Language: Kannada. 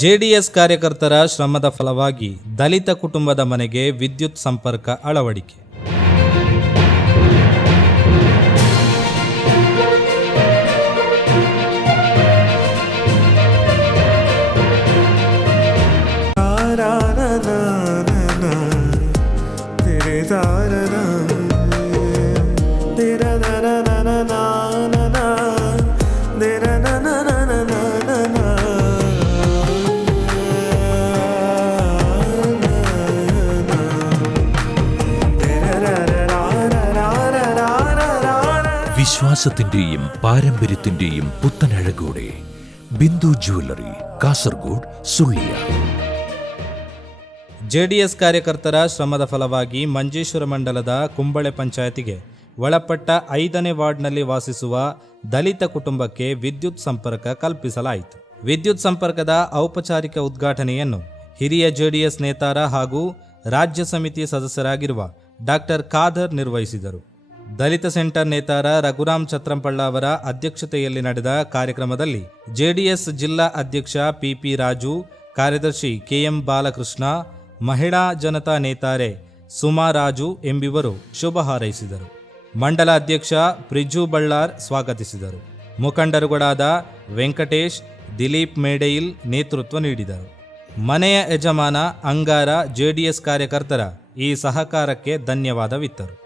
ಜೆಡಿಎಸ್ ಕಾರ್ಯಕರ್ತರ ಶ್ರಮದ ಫಲವಾಗಿ ದಲಿತ ಕುಟುಂಬದ ಮನೆಗೆ ವಿದ್ಯುತ್ ಸಂಪರ್ಕ ಅಳವಡಿಕೆ. വിശ്വാസത്തിന്റെയും പാരമ്പര്യത്തിന്റെയും പുത്തനഴകോടെ ബിന്ദു ജുവല്ലറി കാസർഗോഡ് സുള്ളിയ ಜೆಡಿಎಸ್ ಕಾರ್ಯಕರ್ತರ ಶ್ರಮದ ಫಲವಾಗಿ ಮಂಜೇಶ್ವರ ಮಂಡಲದ ಕುಂಬಳೆ ಪಂಚಾಯತಿಗೆ ಒಳಪಟ್ಟ ಐದನೇ ವಾರ್ಡ್ನಲ್ಲಿ ವಾಸಿಸುವ ದಲಿತ ಕುಟುಂಬಕ್ಕೆ ವಿದ್ಯುತ್ ಸಂಪರ್ಕ ಕಲ್ಪಿಸಲಾಯಿತು ವಿದ್ಯುತ್ ಸಂಪರ್ಕದ ಔಪಚಾರಿಕ ಉದ್ಘಾಟನೆಯನ್ನು ಹಿರಿಯ ಜೆಡಿಎಸ್ ನೇತಾರ ಹಾಗೂ ರಾಜ್ಯ ಸಮಿತಿ ಸದಸ್ಯರಾಗಿರುವ ಡಾಕ್ಟರ್ ಖಾದರ್ ನಿರ್ವಹಿಸಿದರು ದಲಿತ ಸೆಂಟರ್ ನೇತಾರ ರಘುರಾಮ್ ಛತ್ರಂಪಳ್ಳ ಅವರ ಅಧ್ಯಕ್ಷತೆಯಲ್ಲಿ ನಡೆದ ಕಾರ್ಯಕ್ರಮದಲ್ಲಿ ಜೆಡಿಎಸ್ ಜಿಲ್ಲಾ ಅಧ್ಯಕ್ಷ ಪಿಪಿ ರಾಜು, ಕಾರ್ಯದರ್ಶಿ ಕೆಎಂ ಬಾಲಕೃಷ್ಣ, ಮಹಿಳಾ ಜನತಾ ನೇತಾರೆ ಸುಮಾ ರಾಜು ಎಂಬಿವರು ಶುಭ ಹಾರೈಸಿದರು. ಮಂಡಲ ಅಧ್ಯಕ್ಷ ಪ್ರಿಜು ಬಳ್ಳಾರ್ ಸ್ವಾಗತಿಸಿದರು. ಮುಖಂಡರುಗಳಾದ ವೆಂಕಟೇಶ್, ದಿಲೀಪ್ ಮೇಡೈಲ್ ನೇತೃತ್ವ ನೀಡಿದರು. ಮನೆಯ ಯಜಮಾನ ಅಂಗಾರ ಜೆಡಿಎಸ್ ಕಾರ್ಯಕರ್ತರ ಈ ಸಹಕಾರಕ್ಕೆ ಧನ್ಯವಾದವಿತ್ತರು.